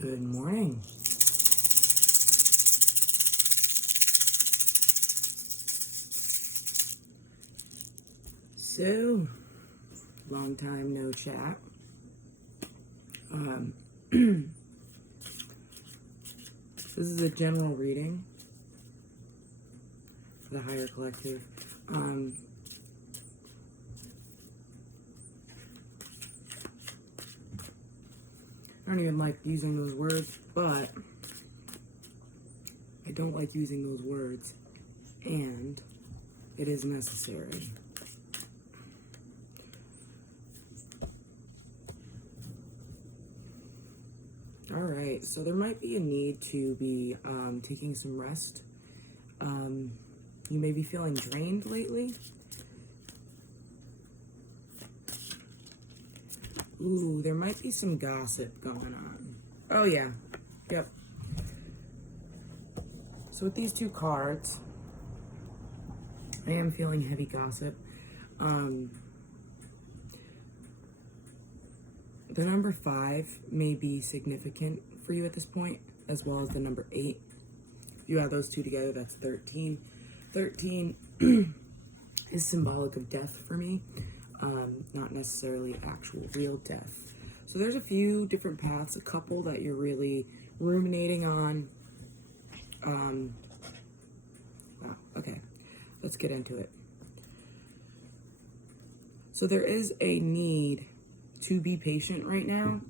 Good morning. So, long time no chat. This is a general reading for the higher collective. I don't even like using those words, but I don't like using those words, and it is necessary. Alright, so there might be a need to be taking some rest. You may be feeling drained lately. Ooh, there might be some gossip going on. Oh yeah, yep. So with these two cards, I am feeling heavy gossip. The number 5 may be significant for you at this point, as well as the number 8. If you add those two together, that's 13. 13 is symbolic of death for me, not necessarily actual real death. So there's a few different paths, a couple that you're really ruminating on. Wow, okay, let's get into it. So there is a need to be patient right now,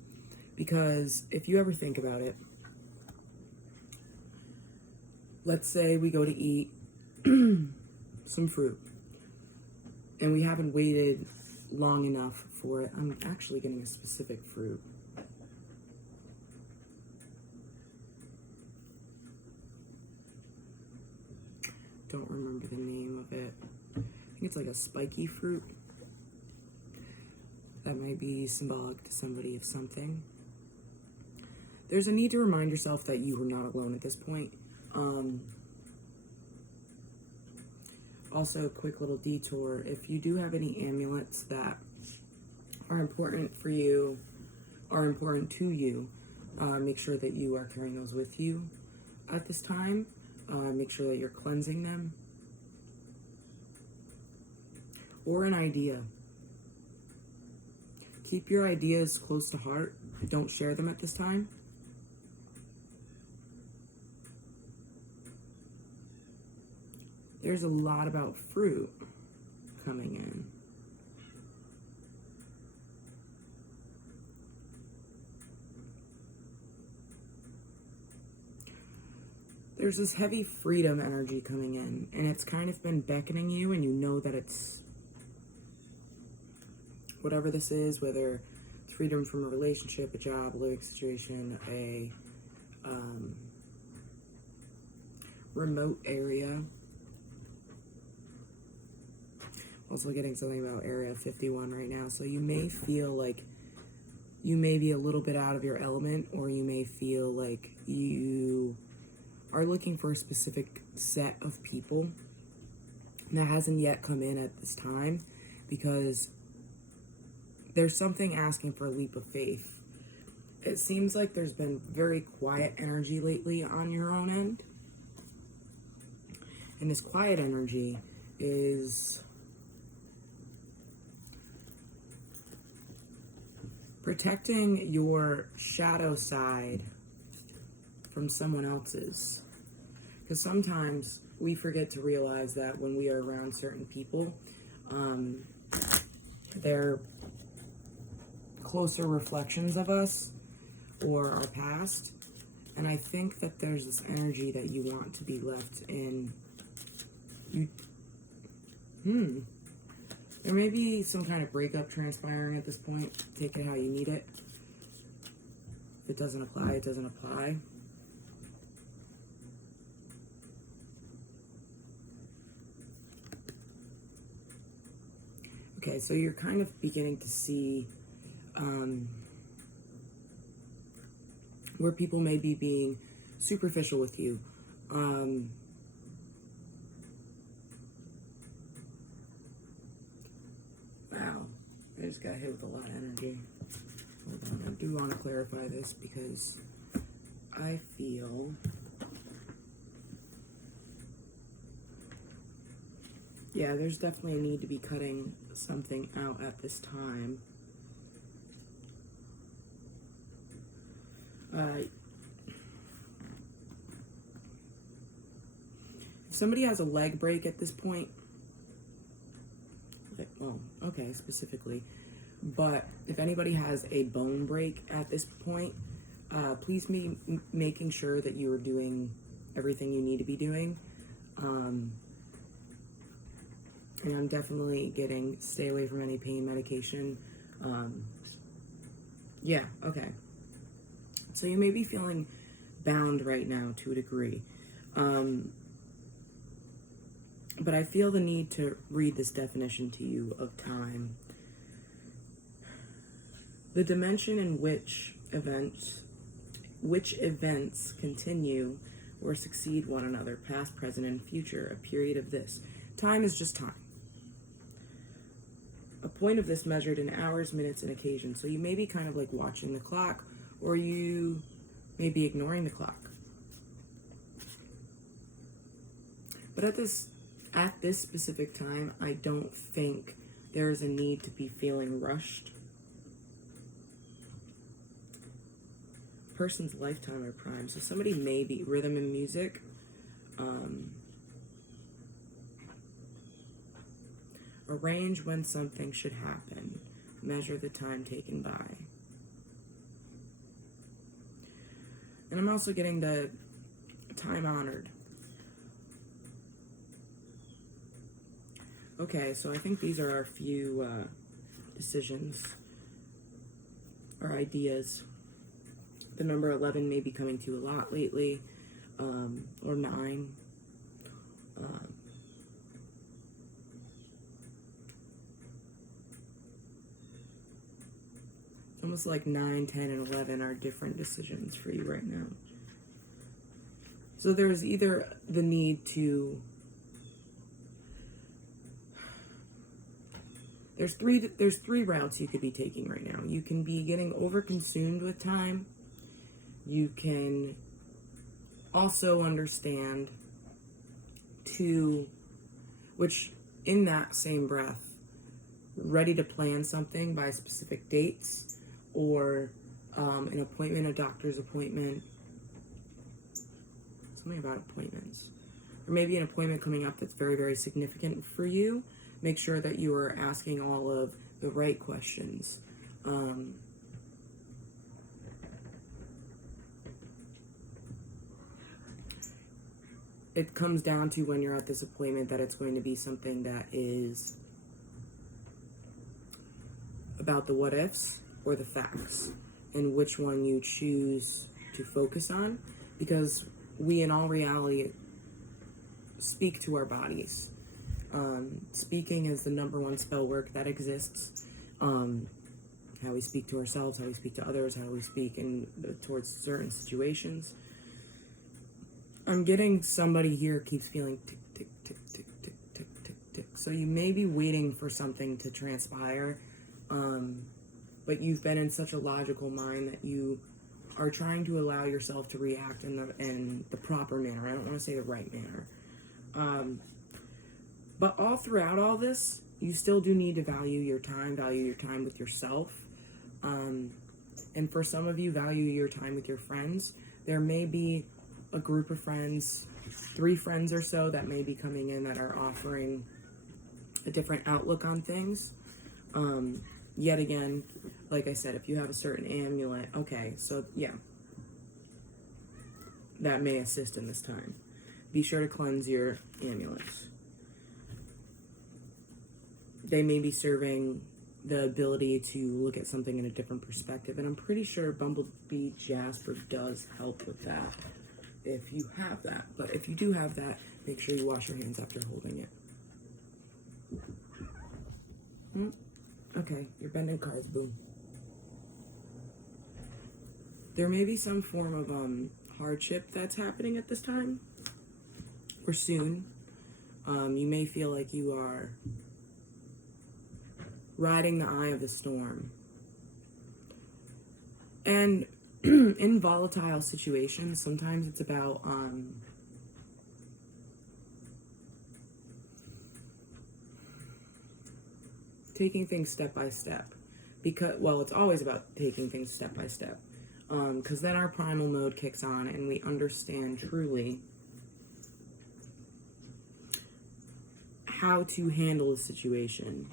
because if you ever think about it, let's say we go to eat some fruit and we haven't waited long enough for it. I'm actually getting a specific fruit. Don't remember the name of it. I think it's like a spiky fruit. That might be symbolic to somebody of something. There's a need to remind yourself that you are not alone at this point. Also, a quick little detour. If you do have any amulets that are important for you, are important to you, make sure that you are carrying those with you at this time. Make sure that you're cleansing them. Or an idea. Keep your ideas close to heart. Don't share them at this time. There's a lot about fruit coming in. There's this heavy freedom energy coming in, and it's kind of been beckoning you, and you know that it's whatever this is, whether it's freedom from a relationship, a job, a living situation, a remote area. Also getting something about Area 51 right now. So you may feel like you may be a little bit out of your element, or you may feel like you are looking for a specific set of people that hasn't yet come in at this time, because there's something asking for a leap of faith. It seems like there's been very quiet energy lately on your own end. And this quiet energy is protecting your shadow side from someone else's. Because sometimes we forget to realize that when we are around certain people, they're closer reflections of us or our past. And I think that there's this energy that you want to be left in. There may be some kind of breakup transpiring at this point. Take it how you need it. If it doesn't apply, it doesn't apply. Okay, so you're kind of beginning to see where people may be being superficial with you. Wow, I just got hit with a lot of energy. Hold on, I do want to clarify this because I feel yeah, there's definitely a need to be cutting something out at this time. If somebody has a leg break at this point, well, okay, specifically, but if anybody has a bone break at this point, please be making sure that you are doing everything you need to be doing. And I'm definitely getting stay away from any pain medication. Yeah, okay. So you may be feeling bound right now to a degree. But I feel the need to read this definition to you of time. The dimension in which events continue or succeed one another, past, present, and future, a period of this. Time is just time. A point of this measured in hours, minutes, and occasions. So you may be kind of like watching the clock, or you may be ignoring the clock. But at this specific time, I don't think there is a need to be feeling rushed. Person's lifetime or prime. So somebody may be rhythm and music. Arrange when something should happen. Measure the time taken by. And I'm also getting the time honored. Okay, so I think these are our few decisions or ideas. The number 11 may be coming to you a lot lately, or 9. It's almost like 9, 10, and 11 are different decisions for you right now. So there's either the need to... There's three routes you could be taking right now. You can be getting overconsumed with time. You can also understand which in that same breath, ready to plan something by specific dates or an appointment, a doctor's appointment, something about appointments, or maybe an appointment coming up that's very, very significant for you. Make sure that you are asking all of the right questions. It comes down to when you're at this appointment that it's going to be something that is about the what ifs or the facts, and which one you choose to focus on, because we in all reality speak to our bodies. Speaking is the number one spell work that exists. How we speak to ourselves, how we speak to others, how we speak towards certain situations. I'm getting somebody here keeps feeling tick, tick, tick, tick, tick, tick, tick, tick. So you may be waiting for something to transpire, but you've been in such a logical mind that you are trying to allow yourself to react in the proper manner. I don't want to say the right manner. But all throughout all this, you still do need to value your time with yourself. And for some of you, value your time with your friends. There may be a group of friends, 3 friends or so that may be coming in that are offering a different outlook on things. Yet again, like I said, if you have a certain amulet, okay, so yeah, that may assist in this time. Be sure to cleanse your amulets. They may be serving the ability to look at something in a different perspective, and I'm pretty sure Bumblebee Jasper does help with that, if you have that. But if you do have that, make sure you wash your hands after holding it. Okay, you're bending cards, boom. There may be some form of hardship that's happening at this time, or soon. You may feel like you are riding the eye of the storm. And in volatile situations, sometimes it's about taking things step by step. Because, well, it's always about taking things step by step. Because then our primal mode kicks on and we understand truly how to handle a situation.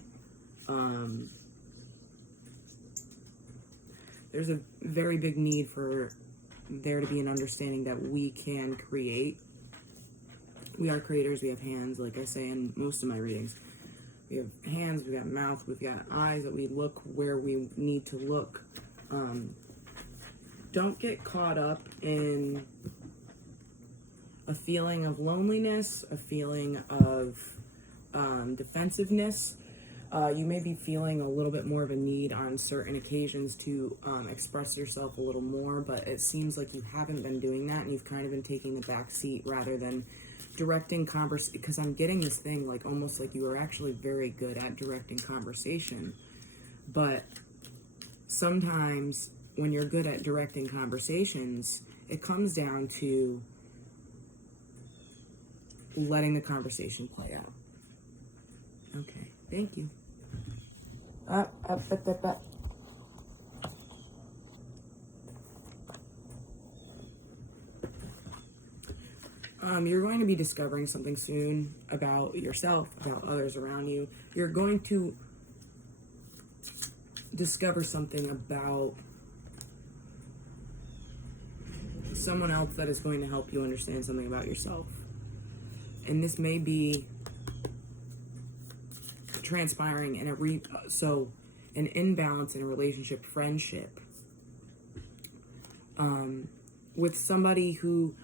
There's a very big need for there to be an understanding that we can create. We are creators. We have hands, like I say in most of my readings. We have hands, we've got mouth, we've got eyes that we look where we need to look. Don't get caught up in a feeling of loneliness, a feeling of defensiveness. You may be feeling a little bit more of a need on certain occasions to express yourself a little more, but it seems like you haven't been doing that and you've kind of been taking the back seat rather than directing conversation, because I'm getting this thing like almost like you are actually very good at directing conversation. But sometimes when you're good at directing conversations, it comes down to letting the conversation play out. Okay, thank you. Up. You're going to be discovering something soon about yourself, about others around you. You're going to discover something about someone else that is going to help you understand something about yourself. And this may be transpiring in an imbalance in a relationship, friendship, with somebody who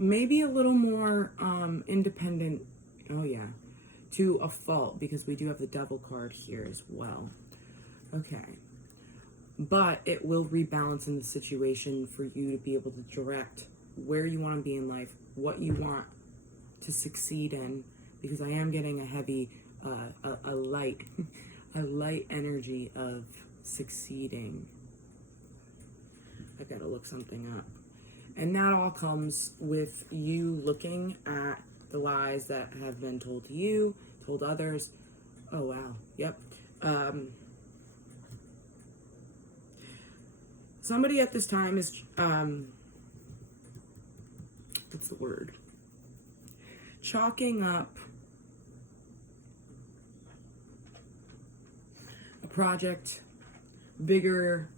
may be a little more independent, to a fault, because we do have the Devil card here as well. Okay. But it will rebalance in the situation for you to be able to direct where you want to be in life, what you want to succeed in, because I am getting a heavy, a light energy of succeeding. I've got to look something up. And that all comes with you looking at the lies that have been told to you, told others. Oh, wow. Yep. Somebody at this time is, what's the word? Chalking up a project bigger.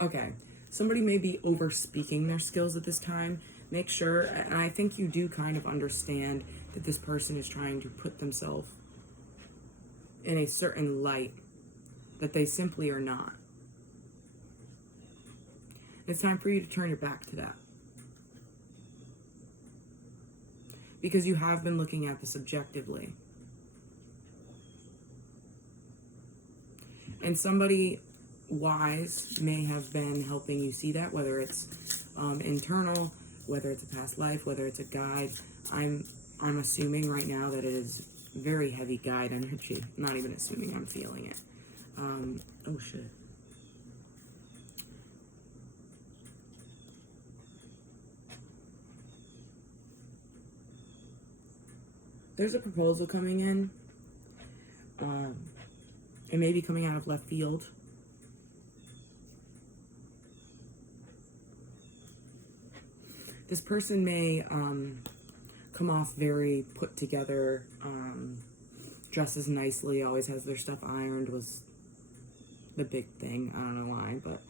Okay. Somebody may be over speaking their skills at this time. Make sure, and I think you do kind of understand that this person is trying to put themselves in a certain light that they simply are not. It's time for you to turn your back to that. Because you have been looking at this objectively. And somebody wise may have been helping you see that, whether it's internal, whether it's a past life, whether it's a guide. I'm assuming right now that it is very heavy guide energy. Not even assuming, I'm feeling it. Oh shit. There's a proposal coming in. It may be coming out of left field. This person may come off very put together, dresses nicely, always has their stuff ironed, was the big thing. I don't know why, but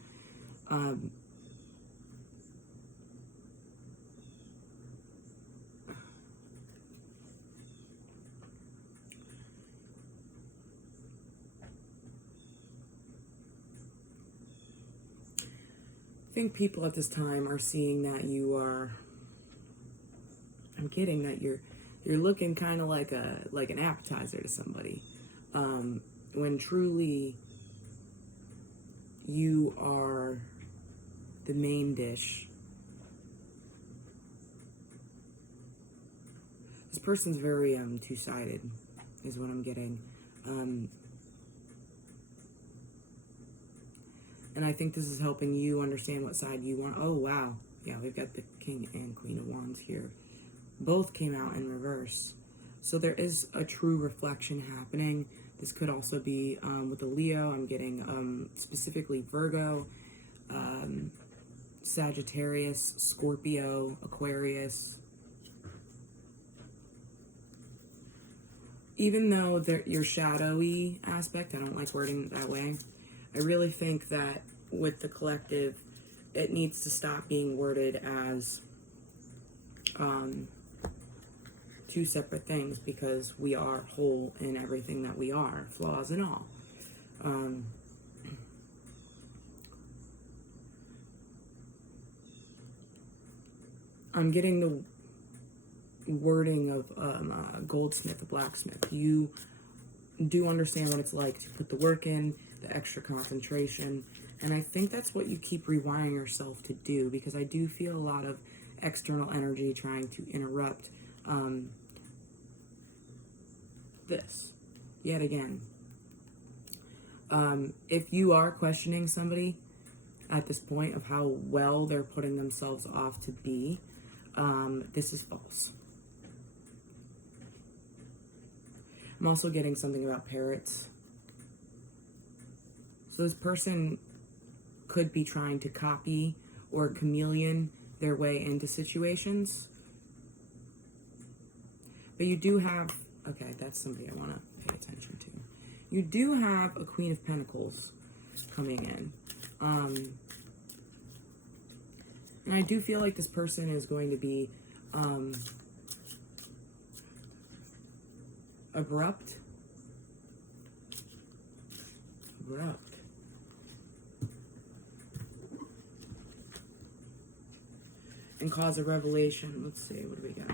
I think people at this time are seeing that you are, I'm getting that you're looking kind of like an appetizer to somebody, when truly you are the main dish. This person's very two-sided, is what I'm getting. And I think this is helping you understand what side you want. Oh, wow. Yeah, we've got the King and Queen of Wands here. Both came out in reverse. So there is a true reflection happening. This could also be with a Leo. I'm getting specifically Virgo, Sagittarius, Scorpio, Aquarius. Even though your shadowy aspect, I don't like wording it that way, I really think that with the collective, it needs to stop being worded as two separate things, because we are whole in everything that we are, flaws and all. I'm getting the wording of a goldsmith, a blacksmith. You do understand what it's like to put the work in, the extra concentration, and I think that's what you keep rewiring yourself to do, because I do feel a lot of external energy trying to interrupt this yet again. If you are questioning somebody at this point of how well they're putting themselves off to be, this is false. I'm also getting something about parrots. So this person could be trying to copy or chameleon their way into situations. But you do have, okay, that's somebody I want to pay attention to. You do have a Queen of Pentacles coming in. And I do feel like this person is going to be abrupt. And cause a revelation. Let's see, what do we got?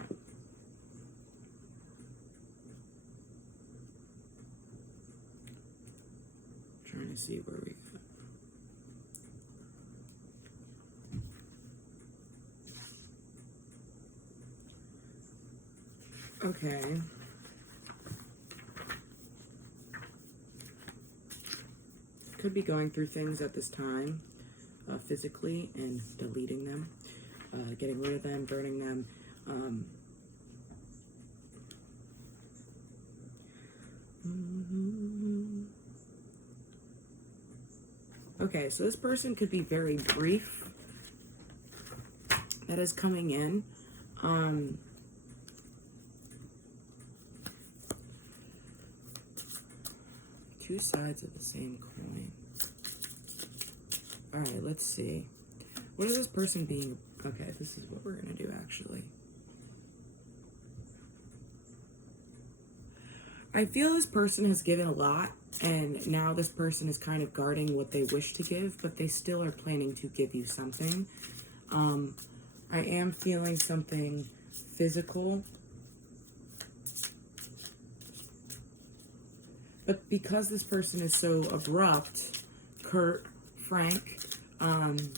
Trying to see where we got. Okay. Could be going through things at this time, physically, and deleting them, getting rid of them, burning them. Okay, so this person could be very brief. That is coming in. Two sides of the same coin. Alright, let's see. What is this person being... Okay, this is what we're going to do, actually. I feel this person has given a lot, and now this person is kind of guarding what they wish to give, but they still are planning to give you something. I am feeling something physical. But because this person is so abrupt, curt, frank, it's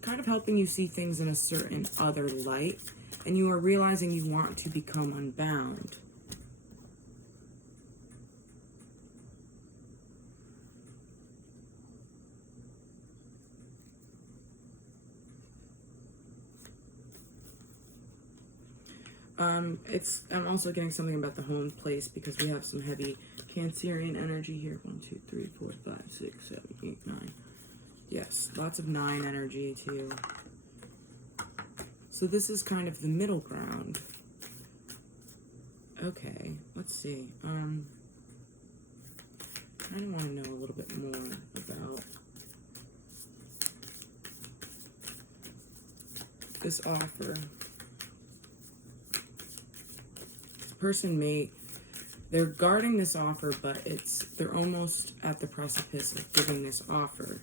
kind of helping you see things in a certain other light, and you are realizing you want to become unbound. I'm also getting something about the home place, because we have some heavy Cancerian energy here. 1, 2, 3, 4, 5, 6, 7, 8, 9. Yes, lots of 9 energy too. So this is kind of the middle ground. Okay, let's see. I kind of want to know a little bit more about this offer. Person they're guarding this offer, but they're almost at the precipice of giving this offer.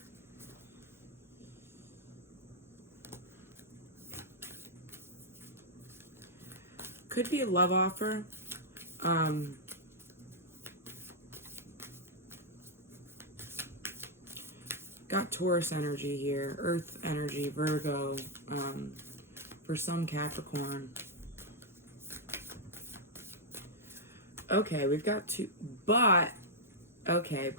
Could be a love offer. Got Taurus energy here, Earth energy, Virgo, for some Capricorn. Okay, we've got two, but, okay,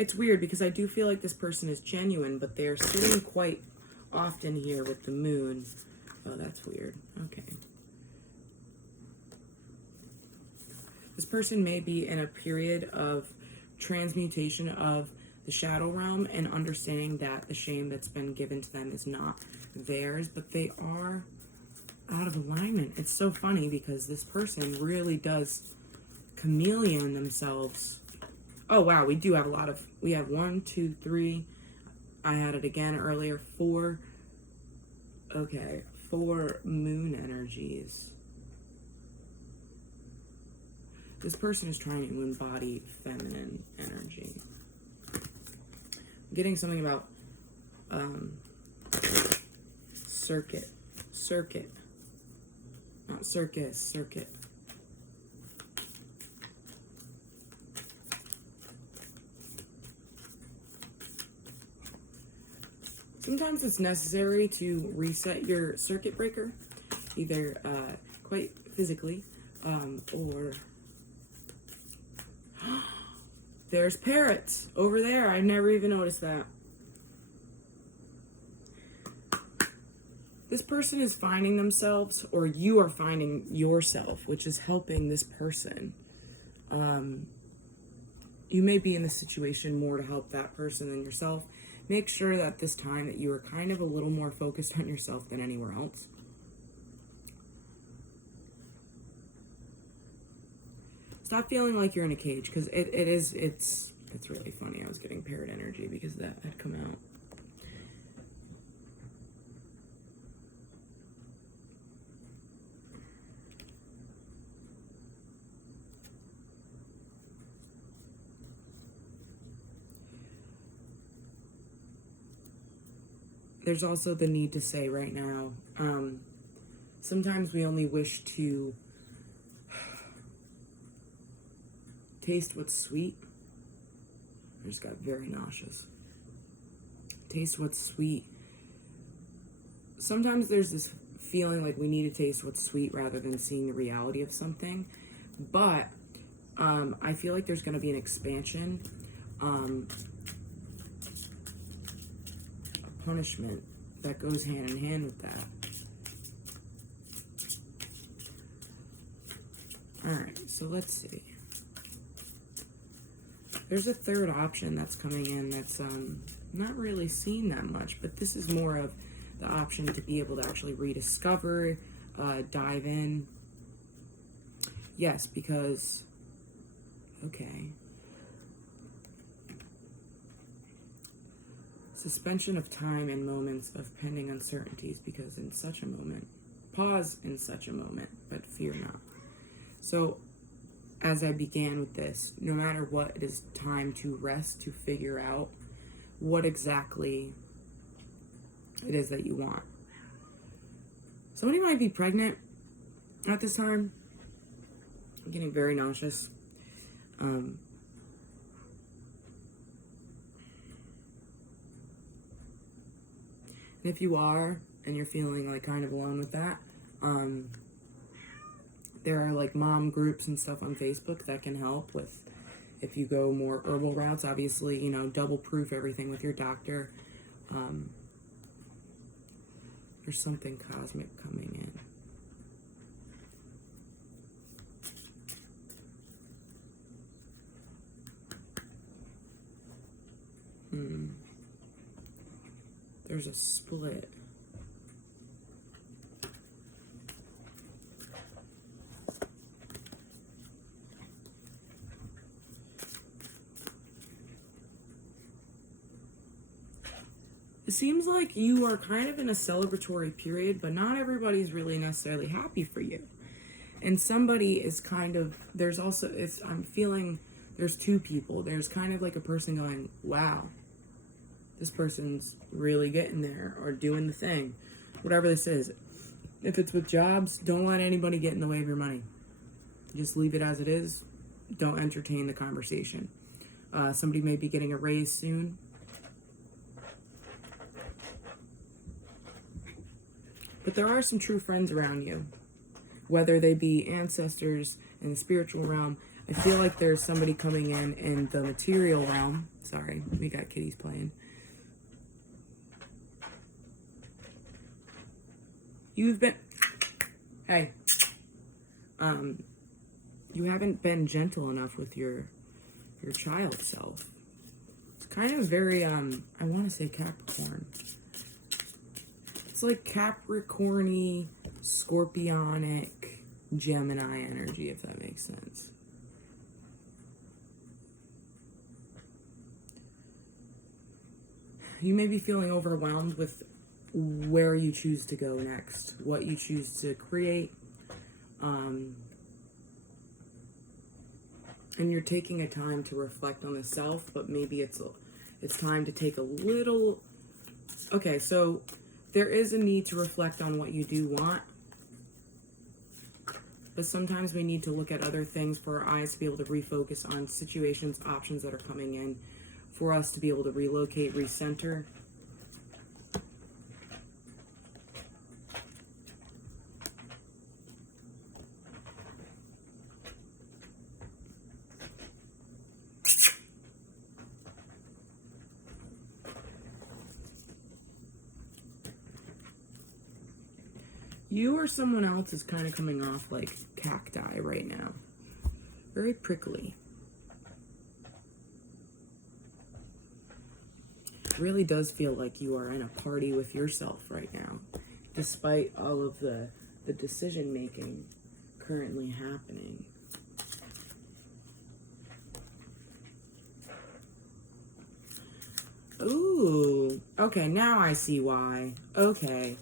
It's weird because I do feel like this person is genuine, but they're sitting quite often here with the moon. Oh, that's weird. Okay. This person may be in a period of transmutation of the shadow realm and understanding that the shame that's been given to them is not theirs, but they are out of alignment. It's so funny because this person really does chameleon themselves. Oh wow, we do have a lot of, we have 1, 2, 3, I had it again earlier, 4, okay, 4 moon energies. This person is trying to embody feminine energy. I'm getting something about circuit, not circus, circuit. Sometimes it's necessary to reset your circuit breaker, either quite physically or... There's parrots over there. I never even noticed that. This person is finding themselves, or you are finding yourself, which is helping this person. You may be in the situation more to help that person than yourself. Make sure that this time that you are kind of a little more focused on yourself than anywhere else. Stop feeling like you're in a cage, because it's really funny. I was getting parrot energy because that had come out. There's also the need to say right now, sometimes we only wish to taste what's sweet. I just got very nauseous. Taste what's sweet. Sometimes there's this feeling like we need to taste what's sweet rather than seeing the reality of something. But I feel like there's going to be an expansion, a punishment that goes hand in hand with that. Alright, so let's see. There's a third option that's coming in that's not really seen that much, but this is more of the option to be able to actually rediscover, dive in. Yes, because, okay. Suspension of time and moments of pending uncertainties, because in such a moment, pause in such a moment, but fear not. So, as I began with this, no matter what, it is time to rest, to figure out what exactly it is that you want. Somebody might be pregnant at this time. I'm getting very nauseous. And if you are, and you're feeling like kind of alone with that, there are like mom groups and stuff on Facebook that can help with, if you go more herbal routes, obviously, you know, double proof everything with your doctor. There's something cosmic coming in. There's a split. It seems like you are kind of in a celebratory period, but not everybody's really necessarily happy for you. And somebody is kind of, there's also, I'm feeling there's two people. There's kind of like a person going, wow, this person's really getting there or doing the thing, whatever this is. If it's with jobs, don't let anybody get in the way of your money. Just leave it as it is. Don't entertain the conversation. Somebody may be getting a raise soon. But there are some true friends around you, whether they be ancestors in the spiritual realm. I feel like there's somebody coming in the material realm Sorry, we got kitties playing. You've been, hey, you haven't been gentle enough with your child self. It's kind of very, I want to say Capricorn. It's like Capricorn-y, Scorpionic, Gemini energy, if that makes sense. You may be feeling overwhelmed with where you choose to go next, what you choose to create, and you're taking a time to reflect on the self, but maybe it's time to take a little. Okay, so there is a need to reflect on what you do want, but sometimes we need to look at other things for our eyes to be able to refocus on situations, options that are coming in, for us to be able to relocate, recenter. You or someone else is kind of coming off like cacti right now. Very prickly. It really does feel like you are in a party with yourself right now, despite all of the decision making currently happening. Ooh, okay, now I see why. Okay.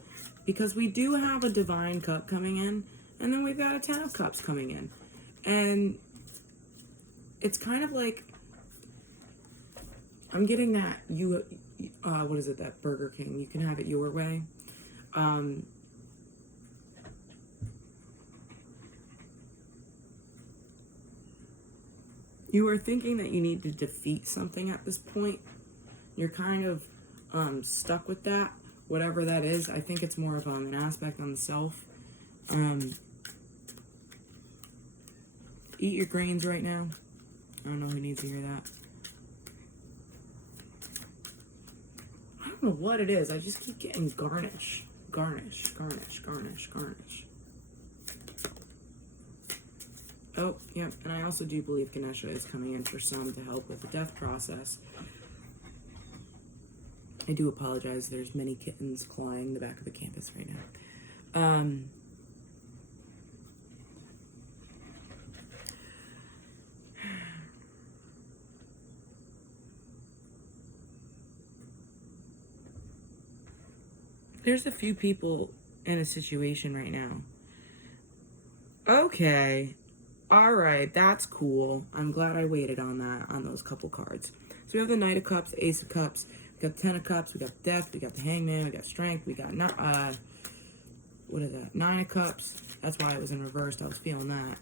Because we do have a Divine Cup coming in, and then we've got a Ten of Cups coming in. And it's kind of like, I'm getting that what is it, that Burger King, you can have it your way. You are thinking that you need to defeat something at this point. You're kind of stuck with that. Whatever that is, I think it's more of an aspect on the self. Eat your grains right now. I don't know who needs to hear that. I don't know what it is. I just keep getting garnish. Garnish, garnish, garnish, garnish. Oh, yep. And I also do believe Ganesha is coming in for some to help with the death process. I do apologize. There's many kittens clawing the back of the campus right now. There's a few people in a situation right now. Okay. All right. That's cool. I'm glad I waited on that, on those couple cards. So we have the Knight of Cups, Ace of Cups. We got the Ten of Cups, we got Death, we got the Hangman, we got Strength, we got, what is that? Nine of Cups. That's why it was in reverse. I was feeling that.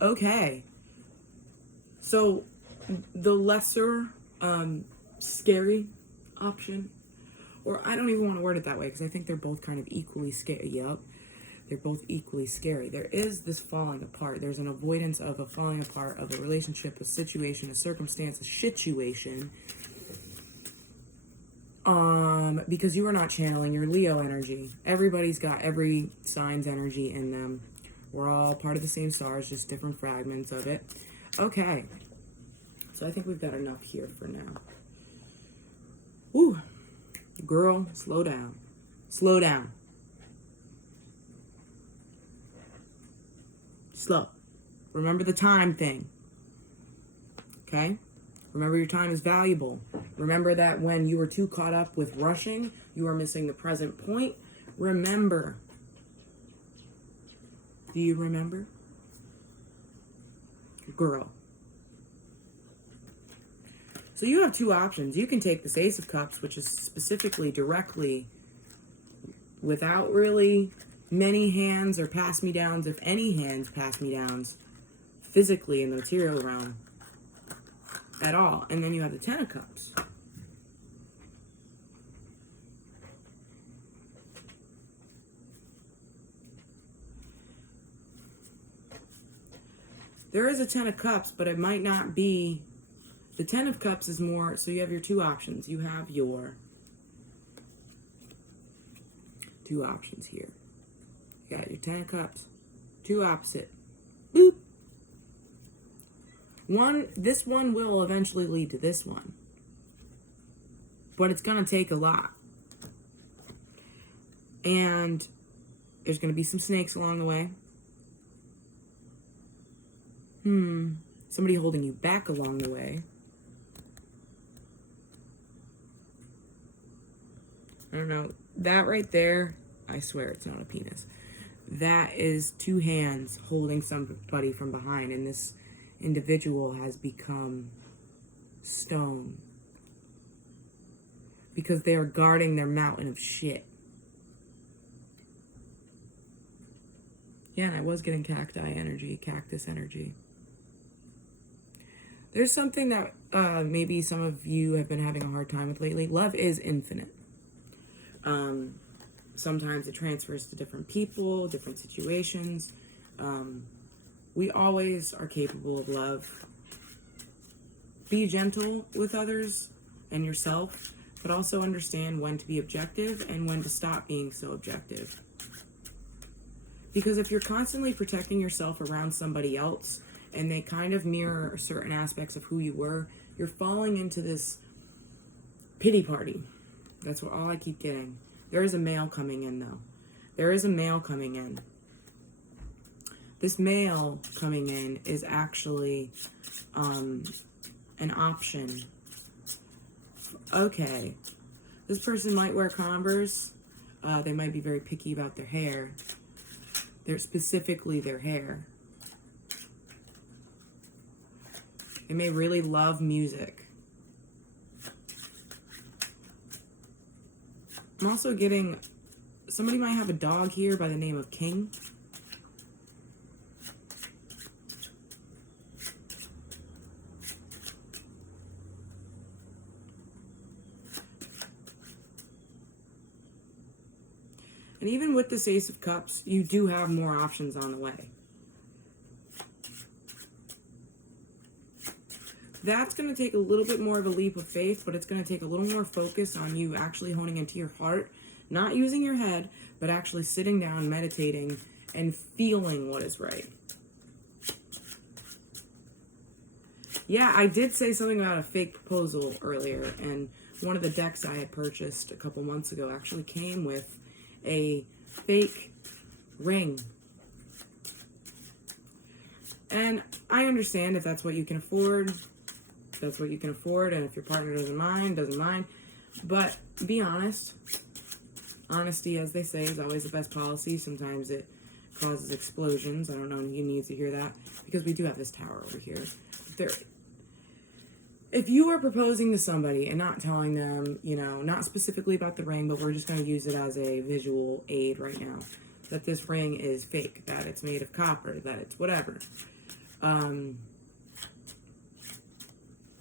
Okay. So, the lesser, scary option, or I don't even want to word it that way, because I think they're both kind of equally scary. Yup. They're both equally scary. There is this falling apart. There's an avoidance of a falling apart of a relationship, a situation, a circumstance, a situation. Because you are not channeling your Leo energy. Everybody's got every sign's energy in them. We're all part of the same stars, just different fragments of it. Okay. So I think we've got enough here for now. Woo. Girl, slow down. Slow down. Slow. Remember the time thing. Okay? Remember your time is valuable. Remember that when you were too caught up with rushing, you are missing the present point. Remember. Do you remember? Girl. So you have two options. You can take this Ace of Cups, which is specifically directly, without really many hands or pass-me-downs, if any hands pass-me-downs, physically in the material realm. At all. And then you have the Ten of Cups. There is a Ten of Cups, but it might not be The Ten of Cups is more, so you have your two options. You have your two options here. You got your Ten of Cups, two opposite. Boop. This one will eventually lead to this one. But it's going to take a lot. And there's going to be some snakes along the way. Somebody holding you back along the way. I don't know. That right there, I swear it's not a penis. That is two hands holding somebody from behind. And this individual has become stone. Because they are guarding their mountain of shit. Yeah, and I was getting cacti energy, cactus energy. There's something that maybe some of you have been having a hard time with lately. Love is infinite. Sometimes it transfers to different people, different situations. We always are capable of love. Be gentle with others and yourself, but also understand when to be objective and when to stop being so objective. Because if you're constantly protecting yourself around somebody else and they kind of mirror certain aspects of who you were, you're falling into this pity party. That's what all I keep getting. There is a male coming in, though. There is a male coming in. This male coming in is actually an option. Okay. This person might wear Converse. They might be very picky about their hair. They're specifically their hair. They may really love music. I'm also getting, somebody might have a dog here by the name of King. And even with this Ace of Cups, you do have more options on the way. That's going to take a little bit more of a leap of faith, but it's going to take a little more focus on you actually honing into your heart, not using your head, but actually sitting down, meditating, and feeling what is right. Yeah, I did say something about a fake proposal earlier, and one of the decks I had purchased a couple months ago actually came with a fake ring. And I understand if that's what you can afford. That's what you can afford, and if your partner doesn't mind. But be honest. Honesty, as they say, is always the best policy. Sometimes it causes explosions. I don't know who needs to hear that, because we do have this tower over here. If you are proposing to somebody and not telling them, not specifically about the ring, but we're just going to use it as a visual aid right now, that this ring is fake, that it's made of copper, that it's whatever.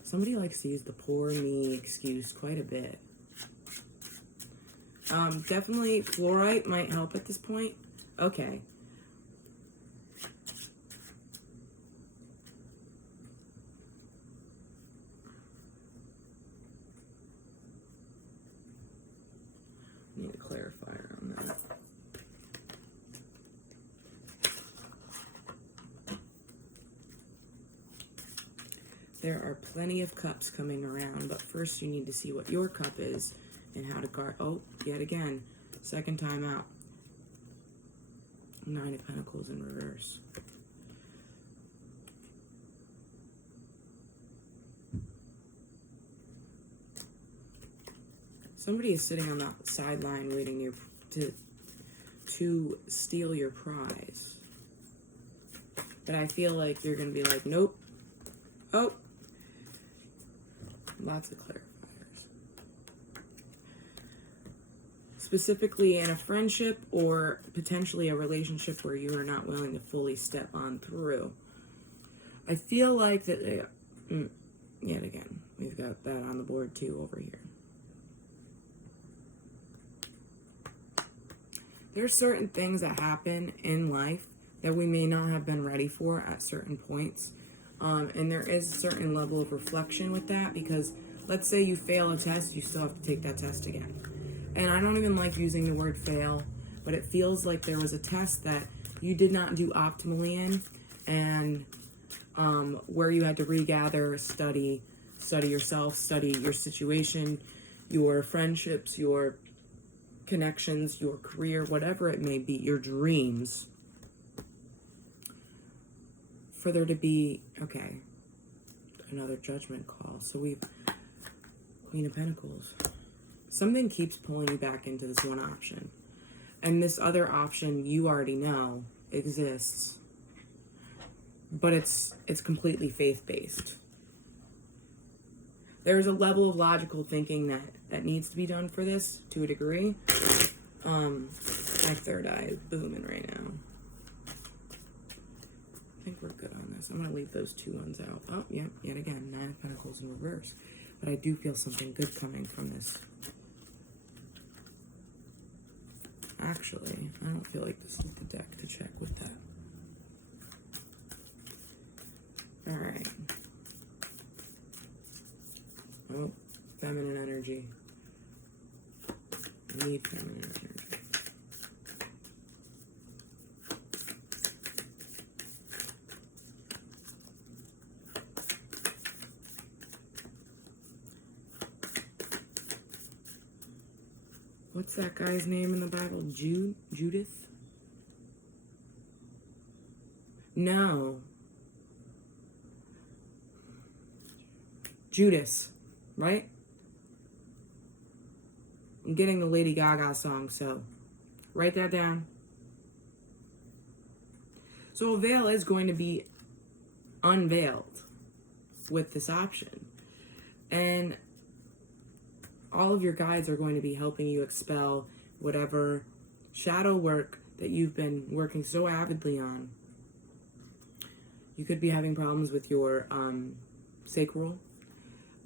Somebody likes to use the poor me excuse quite a bit. Definitely fluorite might help at this point. Okay. Need a clarifier on that. There are plenty of cups coming around, but first you need to see what your cup is and how to guard. Oh, yet again, second time out. 9 of Pentacles in reverse. Somebody is sitting on the sideline waiting to steal your prize. But I feel like you're going to be like, nope. Oh. Lots of clarifiers. Specifically in a friendship or potentially a relationship where you are not willing to fully step on through. I feel like that, yet again, we've got that on the board too over here. There's certain things that happen in life that we may not have been ready for at certain points. And there is a certain level of reflection with that, because let's say you fail a test, you still have to take that test again. And I don't even like using the word fail, but it feels like there was a test that you did not do optimally in, and where you had to regather, study yourself, study your situation, your friendships, your connections, your career, whatever it may be, your dreams, for there to be, okay, another judgment call. So we've Queen of Pentacles. Something keeps pulling you back into this one option. And this other option, you already know exists. But it's completely faith-based. There's a level of logical thinking that needs to be done for this, to a degree. My third eye is booming right now. I think we're good on this. I'm going to leave those 2 ones out. Oh, yeah, yet again, 9 of Pentacles in reverse. But I do feel something good coming from this. Actually, I don't feel like this is the deck to check with that. Alright. Oh, feminine energy. I need feminine energy. What's that guy's name in the Bible? Judith? No. Judas, right? I'm getting the Lady Gaga song, so write that down. So a veil is going to be unveiled with this option. And all of your guides are going to be helping you expel whatever shadow work that you've been working so avidly on. You could be having problems with your sacral,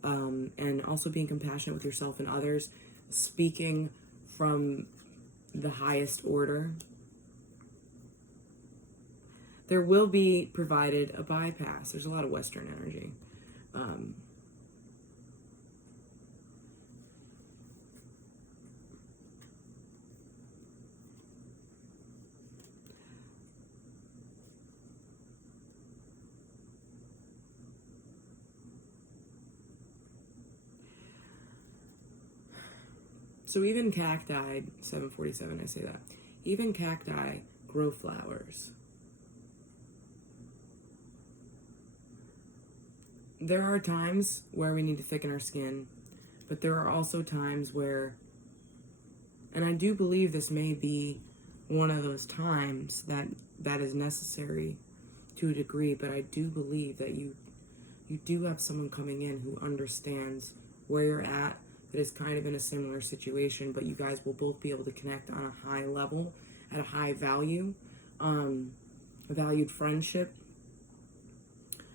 and also being compassionate with yourself and others, speaking from the highest order. There will be provided a bypass. There's a lot of Western energy. So even cacti, 747, I say that, even cacti grow flowers. There are times where we need to thicken our skin, but there are also times where, and I do believe this may be one of those times that is necessary to a degree, but I do believe that you do have someone coming in who understands where you're at, that is kind of in a similar situation, but you guys will both be able to connect on a high level, at a high value, a valued friendship.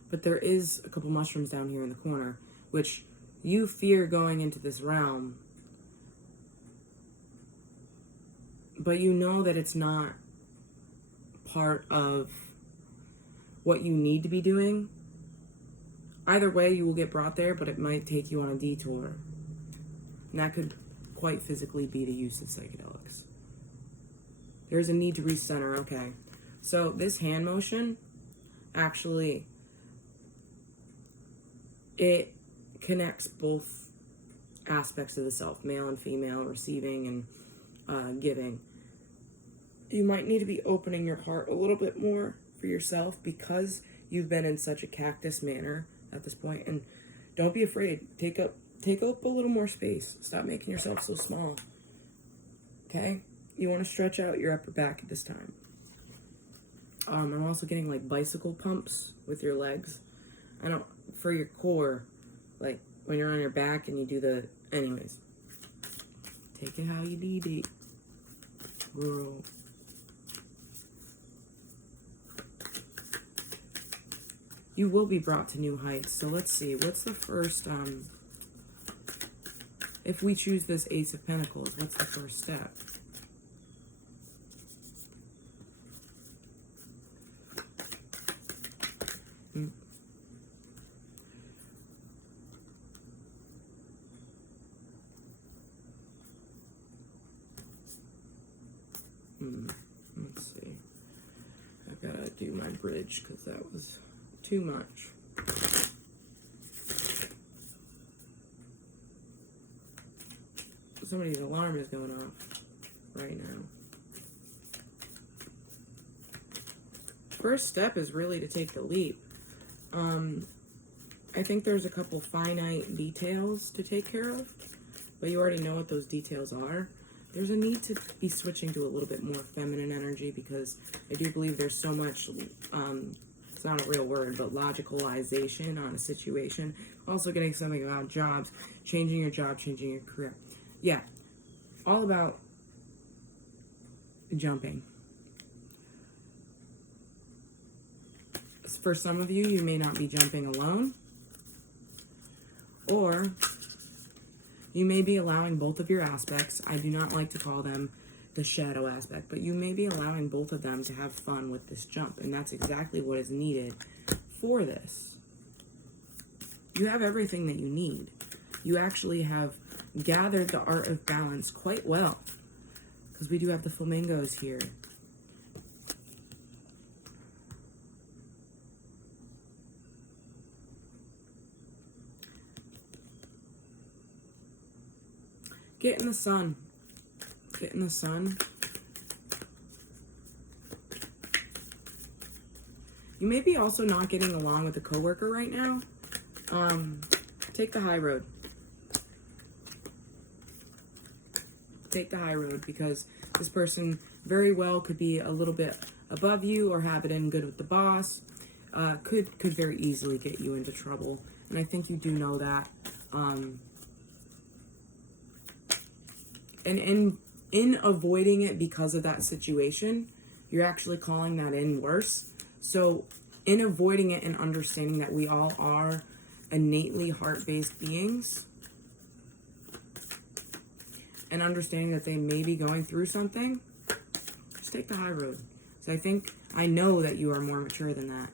But there is a couple mushrooms down here in the corner, which you fear going into this realm, but you know that it's not part of what you need to be doing. Either way, you will get brought there, but it might take you on a detour. And that could quite physically be the use of psychedelics. There's a need to recenter, okay. So this hand motion, actually, it connects both aspects of the self, male and female, receiving and giving. You might need to be opening your heart a little bit more for yourself, because you've been in such a cactus manner at this point. And don't be afraid. Take up a little more space. Stop making yourself so small. Okay? You want to stretch out your upper back at this time. I'm also getting like bicycle pumps with your legs. For your core, like when you're on your back and you do the, anyways. Take it how you need it, girl. You will be brought to new heights. So let's see, what's the first, if we choose this Ace of Pentacles, what's the first step? Let's see. I've got to do my bridge because that was too much. Somebody's alarm is going off right now. First step is really to take the leap. I think there's a couple finite details to take care of, but you already know what those details are. There's a need to be switching to a little bit more feminine energy because I do believe there's so much, it's not a real word, but logicalization on a situation. Also getting something about jobs, changing your job, changing your career. Yeah, all about jumping. For some of you, you may not be jumping alone, or you may be allowing both of your aspects. I do not like to call them the shadow aspect, but you may be allowing both of them to have fun with this jump, and that's exactly what is needed for this. You have everything that you need. You actually have gathered the art of balance quite well, because we do have the flamingos here. Get in the sun. Get in the sun. You may be also not getting along with a coworker right now. Take the high road. Take the high road because this person very well could be a little bit above you or have it in good with the boss. Could very easily get you into trouble. And I think you do know that. And in avoiding it because of that situation, you're actually calling that in worse. So in avoiding it and understanding that we all are innately heart-based beings, and understanding that they may be going through something, just take the high road. So I know that you are more mature than that.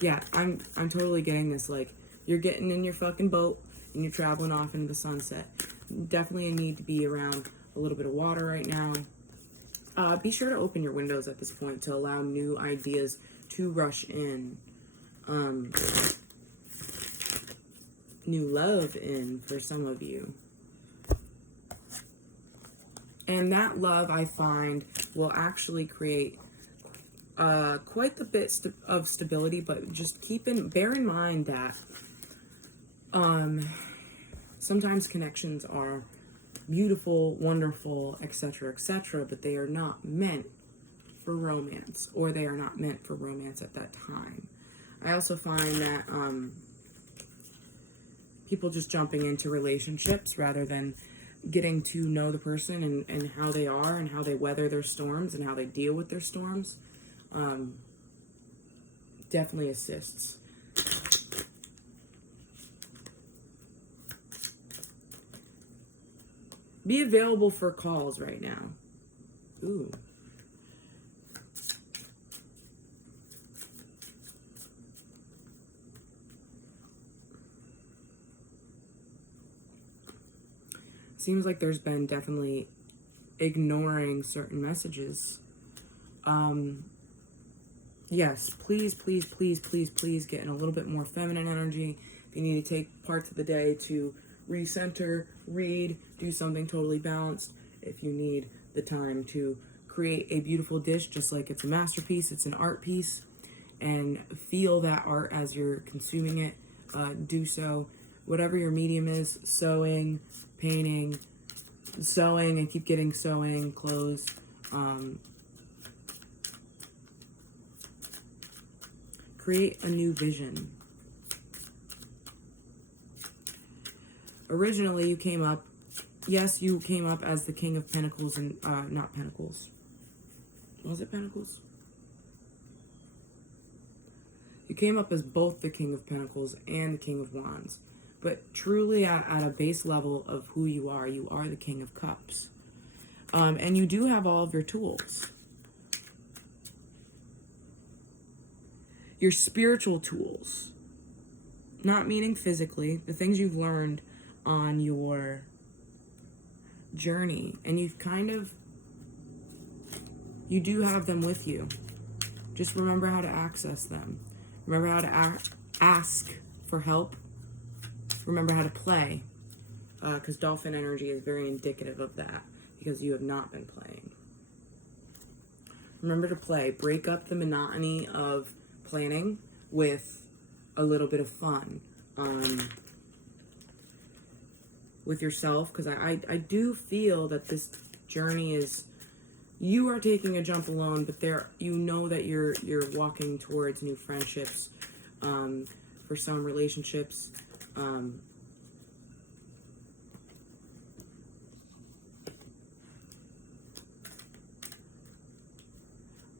Yeah, I'm totally getting this, like, you're getting in your fucking boat and you're traveling off into the sunset. Definitely a need to be around a little bit of water right now. Be sure to open your windows at this point to allow new ideas to rush in. New love in for some of you. And that love, I find, will actually create quite the bit of stability, but just bear in mind that sometimes connections are beautiful, wonderful, etc., but they are not meant for romance, or they are not meant for romance at that time. I also find that people just jumping into relationships rather than getting to know the person and how they are and how they weather their storms and how they deal with their storms definitely assists. Be available for calls right now. Ooh. Seems like there's been definitely ignoring certain messages. Yes, please get in a little bit more feminine energy. If you need to take parts of the day to recenter, read, do something totally balanced. If you need the time to create a beautiful dish, just like it's a masterpiece, it's an art piece, and feel that art as you're consuming it, do so. Whatever your medium is, sewing, painting, sewing, and keep getting sewing, clothes. Create a new vision. Originally, you came up as the King of Pentacles and, not Pentacles. Was it Pentacles? You came up as both the King of Pentacles and the King of Wands. But truly, at a base level of who you are the King of Cups. And you do have all of your tools. Your spiritual tools. Not meaning physically, the things you've learned on your journey. And you've kind of You do have them with you. Just remember how to access them. Remember how to ask for help. Remember how to play. Because dolphin energy is very indicative of that, because you have not been playing. Remember to play. Break up the monotony of planning with a little bit of fun with yourself, because I do feel that this journey is, you are taking a jump alone, but you know that you're walking towards new friendships, for some relationships,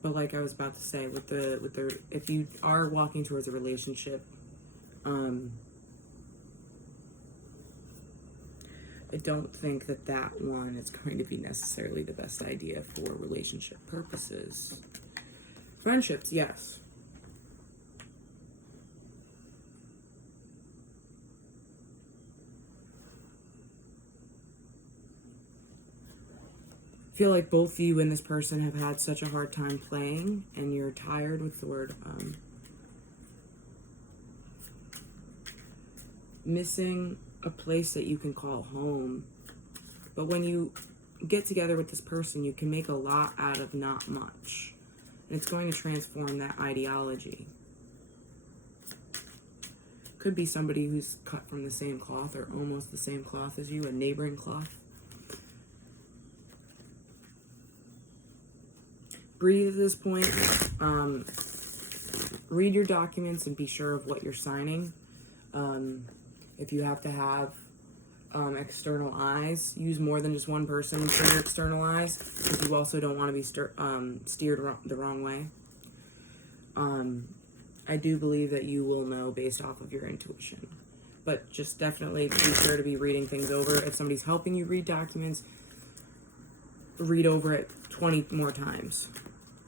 but like I was about to say, with the if you are walking towards a relationship, I don't think that one is going to be necessarily the best idea for relationship purposes. Friendships, yes. I feel like both you and this person have had such a hard time playing, and you're tired with the word missing a place that you can call home. But when you get together with this person, you can make a lot out of not much, and it's going to transform that ideology. Could be somebody who's cut from the same cloth or almost the same cloth as you, a neighboring cloth. Breathe at this point. Read your documents and be sure of what you're signing. If you have to have external eyes, use more than just one person for your external eyes, because you also don't want to be steered the wrong way. I do believe that you will know based off of your intuition, but just definitely be sure to be reading things over. If somebody's helping you read documents, read over it 20 more times.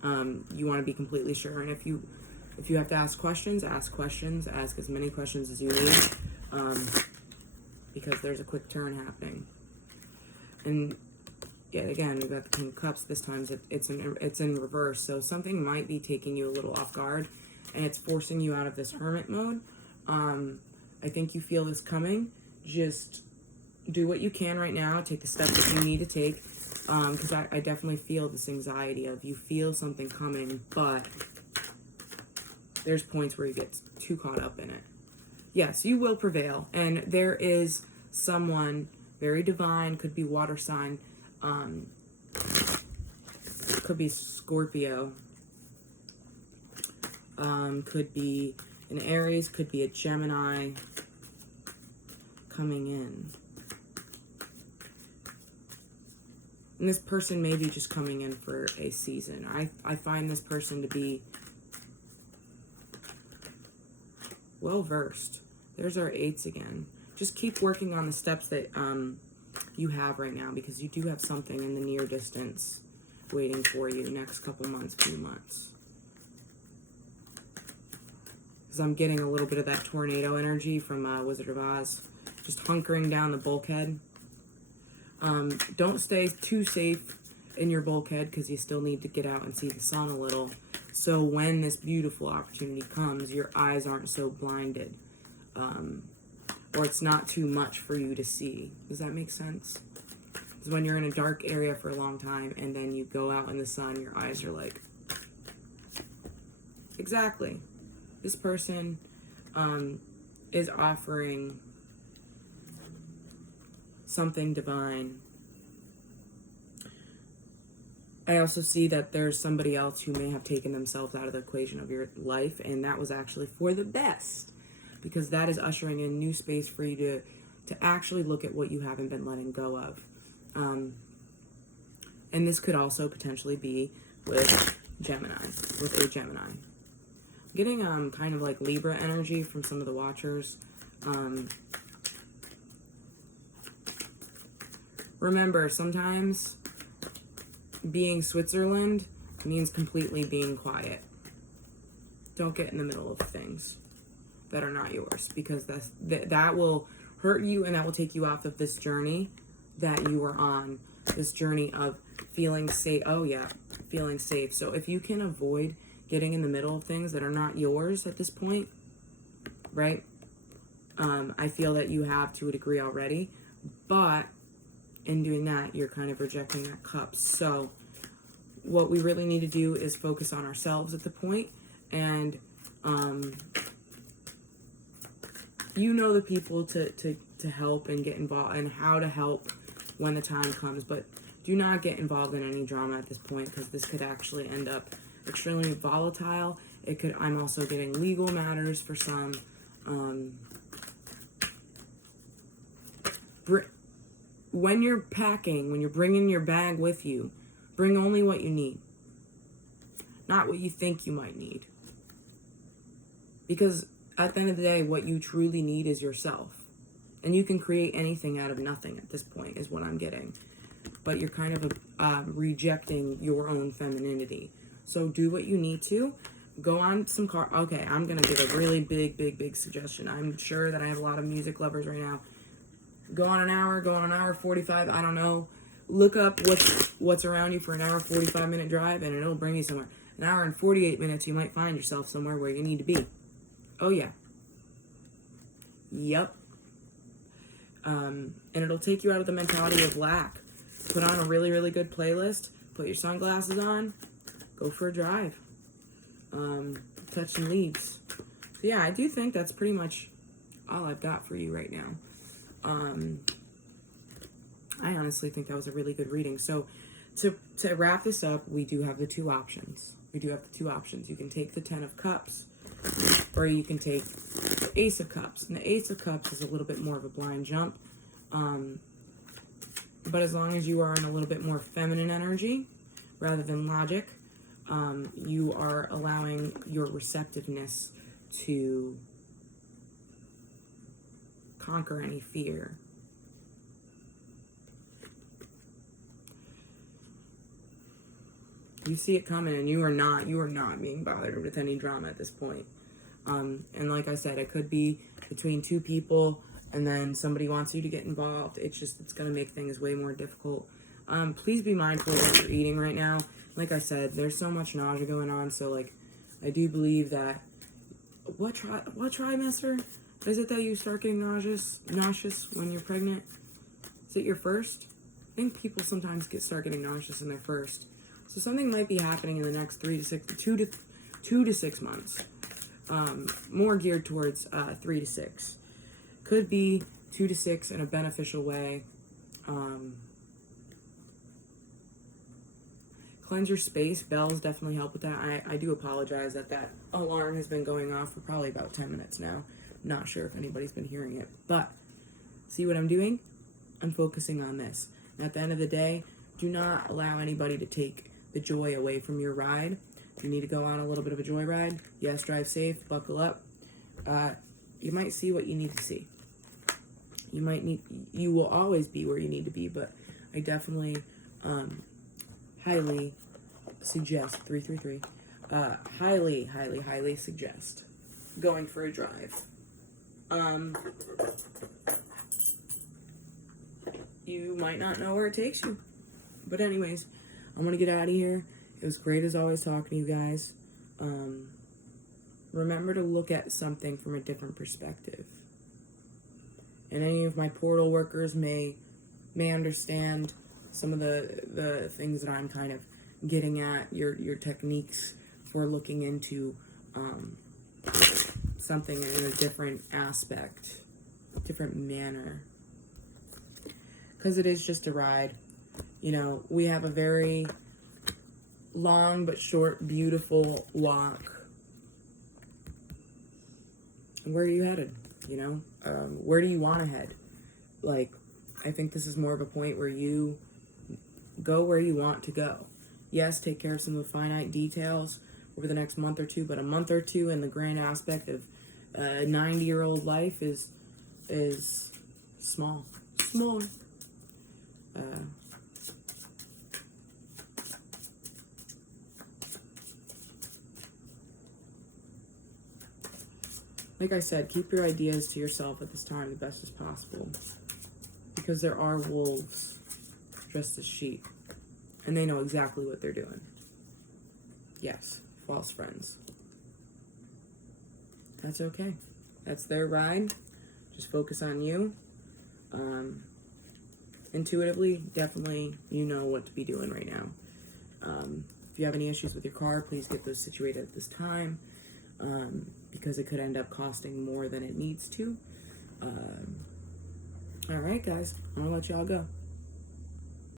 You want to be completely sure, and if you have to ask questions, ask as many questions as you need, because there's a quick turn happening. And yet again, we've got the King of Cups. This time it's in reverse, so something might be taking you a little off guard, and it's forcing you out of this hermit mode. I think you feel this coming. Just do what you can right now. Take the steps that you need to take, because I definitely feel this anxiety of, you feel something coming, but there's points where you get too caught up in it. Yes, you will prevail, and there is someone very divine, could be water sign, could be Scorpio, could be an Aries, could be a Gemini coming in. And this person may be just coming in for a season. I find this person to be well-versed. There's our 8s again. Just keep working on the steps that you have right now, because you do have something in the near distance waiting for you next couple months, few months. Because I'm getting a little bit of that tornado energy from Wizard of Oz. Just hunkering down the bulkhead. Don't stay too safe in your bulkhead, because you still need to get out and see the sun a little. So when this beautiful opportunity comes, your eyes aren't so blinded. Or it's not too much for you to see. Does that make sense? Because when you're in a dark area for a long time and then you go out in the sun, your eyes are like... Exactly. This person is offering something divine. I also see that there's somebody else who may have taken themselves out of the equation of your life, and that was actually for the best, because that is ushering in new space for you to actually look at what you haven't been letting go of. And this could also potentially be with Gemini, with a Gemini. I'm getting kind of like Libra energy from some of the watchers. Remember, sometimes being Switzerland means completely being quiet. Don't get in the middle of things that are not yours, because that will hurt you, and that will take you off of this journey that you are on. This journey of feeling safe. Oh yeah, feeling safe. So if you can avoid getting in the middle of things that are not yours at this point, right? I feel that you have to a degree already, but in doing that, you're kind of rejecting that cup. So what we really need to do is focus on ourselves at the point, and you know the people to help and get involved, and how to help when the time comes, but do not get involved in any drama at this point, because this could actually end up extremely volatile. It could, I'm also getting legal matters for some. When you're packing, when you're bringing your bag with you, bring only what you need, not what you think you might need. Because at the end of the day, what you truly need is yourself. And you can create anything out of nothing at this point, is what I'm getting. But you're kind of rejecting your own femininity. So do what you need to. Go on some Okay, I'm going to give a really big suggestion. I'm sure that I have a lot of music lovers right now. Go on an hour 45, I don't know. Look up what's around you for an hour 45 minute drive, and it'll bring you somewhere. An hour and 48 minutes, you might find yourself somewhere where you need to be. Oh yeah. Yep. And it'll take you out of the mentality of lack. Put on a really good playlist, put your sunglasses on, go for a drive. Touch some leaves. So yeah, I do think that's pretty much all I've got for you right now. I honestly think that was a really good reading. So to wrap this up, we do have the two options. You can take the 10 of Cups, or you can take the Ace of Cups. And the Ace of Cups is a little bit more of a blind jump. But as long as you are in a little bit more feminine energy rather than logic, you are allowing your receptiveness to conquer any fear. You see it coming, and you are not being bothered with any drama at this point. And like I said, it could be between two people, and then somebody wants you to get involved. It's going to make things way more difficult. Please be mindful of what you're eating right now. Like I said, there's so much nausea going on, so like, I do believe that, what trimester is it that you start getting nauseous when you're pregnant? Is it your first? I think people sometimes start getting nauseous in their first. So something might be happening in the next 2 to 6 months. More geared towards 3 to 6. Could be 2 to 6 in a beneficial way. Cleanse your space. Bells definitely help with that. I do apologize that alarm has been going off for probably about 10 minutes now. Not sure if anybody's been hearing it. But see what I'm doing? I'm focusing on this. And at the end of the day, do not allow anybody to take the joy away from your ride. If you need to go on a little bit of a joy ride, yes, drive safe, buckle up. You might see what you need to see. You will always be where you need to be, but I definitely highly suggest 333. Highly suggest going for a drive. You might not know where it takes you, but anyways, I'm gonna get out of here. It was great as always talking to you guys. Remember to look at something from a different perspective. And any of my portal workers may understand some of the things that I'm kind of getting at, your techniques for looking into something in a different aspect, different manner. Because it is just a ride. You know, we have a very long but short, beautiful walk. Where are you headed? You know, where do you want to head? Like, I think this is more of a point where you go where you want to go. Yes, take care of some of the finite details over the next month or two, but a month or two in the grand aspect of a 90-year-old life is small. Like I said, keep your ideas to yourself at this time the best as possible. Because there are wolves dressed as sheep. And they know exactly what they're doing. Yes, false friends. That's okay. That's their ride. Just focus on you. Intuitively, definitely, you know what to be doing right now. If you have any issues with your car, please get those situated at this time, because it could end up costing more than it needs to. All right, guys, I'm gonna let y'all go.